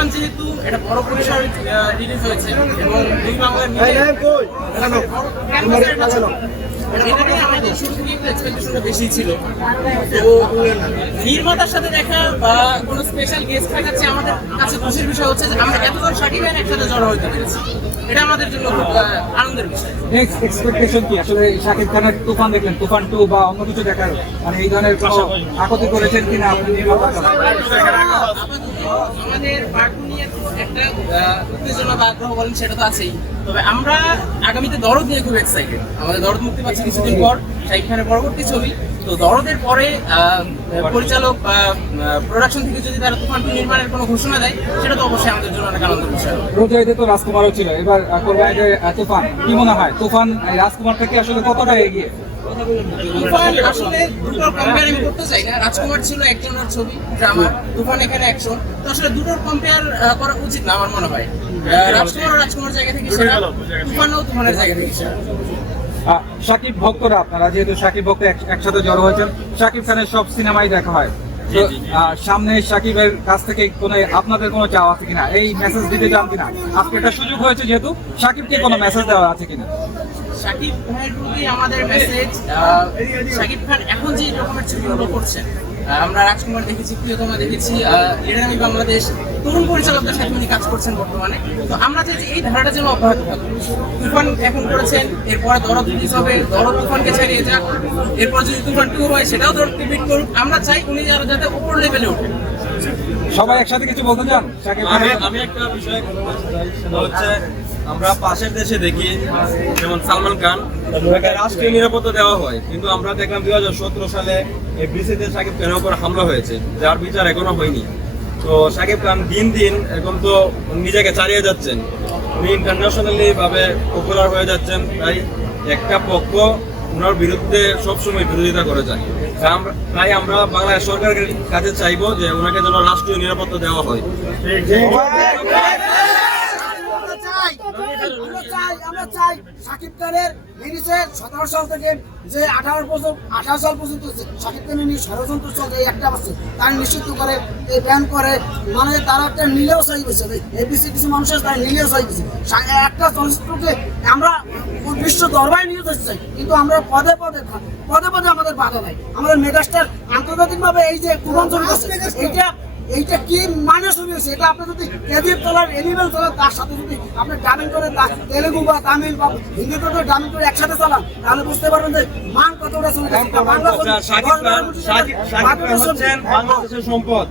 তুফান যেহেতু এটা বড় পরিসর রিলিজ হয়েছে এবং দুই বাংলার মিলে বেশি ছিল তো নির্মাতার সাথে দেখা বা কোনো স্পেশাল গেস্ট আমাদের কাছে খুশির বিষয় হচ্ছে যে আমরা এতজন সাকিব ভাই একসাথে জড়ো হইতে পেরেছি। এটা আমাদের জন্য খুব আনন্দের বিষয়। নেক্সট এক্সপেকটেশন কি? আসলে শাকিব খানের তুফান দেখলেন তুফান টু বা অন্য কিছু দেখার মানে এই ধরনের কোনো আকতি করেছেন কিনা আপনি নির্মাতা আপাতত আমাদের পার্ট নিয়ে উত্তেজনা বা আগ্রহ বলেন, সেটা তো আছেই। তবে আমরা আগামীতে দরদ নিয়ে খুব এক্সাইটেড আমাদের দরদ মুক্তি পাচ্ছে কিছুদিন পর শাহিদ খানের পরবর্তী ছবি। তো দরদের পরে পরিচালক প্রোডাকশন থেকে যদি তারা তুফান নির্মাণের কোনো ঘোষণা দেয়, সেটা তো অবশ্যই আমাদের জন্য অনেক আনন্দের বিষয়। রোজাইতে তো রাজকুমারও ছিল। এবার কোরবানিতে তুফান, কি মনে হয়? তুফান রাজকুমার থেকে আসলে কতটা এগিয়ে? তুফান আসলে দুটোর কম্পেয়ার আমি করতে চাই না। রাজকুমার ছিল একজনের ছবি ড্রামা তুফান এখানে অ্যাকশন তো আসলে দুটোর কম্পেয়ার করা উচিত না আমার মনে হয়। রাজকুমার রাজকুমার জায়গা থেকে সেরা তুফানও তুফানের জায়গা থেকে সেরা। আহ, ভক্তরা আপনারা যেহেতু শাকিব ভক্ত একসাথে জড়ো হয়েছেন শাকিব খানের সব সিনেমাই দেখা হয়। তো, আহ, সামনে সাকিবের কাছ থেকে কোনো আপনাদের কোনো চাওয়া আছে কিনা? এই মেসেজ দিতে চান কিনা? আজকে একটা সুযোগ হয়েছে যেহেতু সাকিবকে কোনো মেসেজ দেওয়া আছে কিনা? শাকিব ভাইয়ের প্রতি আমাদের মেসেজ শাকিব খান এখন যে রকমের ছবিগুলো করছেন আমরা রাজকুমার দেখেছি প্রিয়তমা দেখেছি আমি বাংলাদেশ তরুণ পরিচালকদের সাথে উনি কাজ করছেন বর্তমানে। তো আমরা চাই এই ধারাটা যেন অব্যাহত থাকে। তুফান এখন করেছেন এরপরে দরদ রিলিজ হবে দরদ তুফানকে ছাড়িয়ে যাক এরপর যদি তুফান টু হয় সেটাও দরদকে বিট করুক। আমরা চাই উনি যারা যাতে উপর লেভেলে ওঠেন সবাই একসাথে কিছু বলতে চান? আমি একটা বিষয় বলতে চাই, সেটা হচ্ছে আমরা পাশের দেশে দেখি, যেমন সালমান খান রাষ্ট্রীয় নিরাপত্তা দেওয়া হয়। কিন্তু আমরা দেখলাম দুই হাজার সতেরো সালে বিসিতে সাকিব খানের উপর হামলা হয়েছে, যার বিচার এখনও হয়নি। তো সাকিব খান দিন দিন এখন তো নিজেকে চালিয়ে যাচ্ছেন। উনি ইন্টারন্যাশনালি ভাবে পপুলার হয়ে যাচ্ছেন, তাই একটা পক্ষ ওনার বিরুদ্ধে সবসময় বিরোধিতা করে যায়। তাই আমরা- বাংলাদেশ সরকারের কাছে চাইব যে ওনাকে যেন রাষ্ট্রীয় নিরাপত্তা দেওয়া হয়। আমরা চাই আমরা চাই সাকিব খানের জিনিসে সতেরো সাল থেকে যে আঠারো বছর আঠারো সাল পর্যন্ত সাকিব খানের নিয়ে ষড়যন্ত্র চলছে এই একটা আছে তার নিষিদ্ধ করে এই ব্যান করে মানে তারা একটা নিলেও চাই গেছে এবিসি কিছু মানুষের তার নিলেও একটা চলচ্চিত্রকে আমরা বিশ্ব দরবারে নিয়ে যেতে চাই কিন্তু আমরা পদে পদে পদে পদে আমাদের বাধা নাই। আমাদের মেগাস্টার আন্তর্জাতিকভাবে এই যে কুমঞ্চন করছে এইটা এইটা কি মানে হবে এটা আপনি যদি কেজিএফ তোলার এনিমেল তোলার তার সাথে যদি আপনি ডামিং করে তেলেগু বা তামিল বা হিন্দিতে তো ডামিং করে একসাথে চালান তাহলে বুঝতে পারবেন যে মান কতটা চলে গেছে। বাংলা সম্পদ।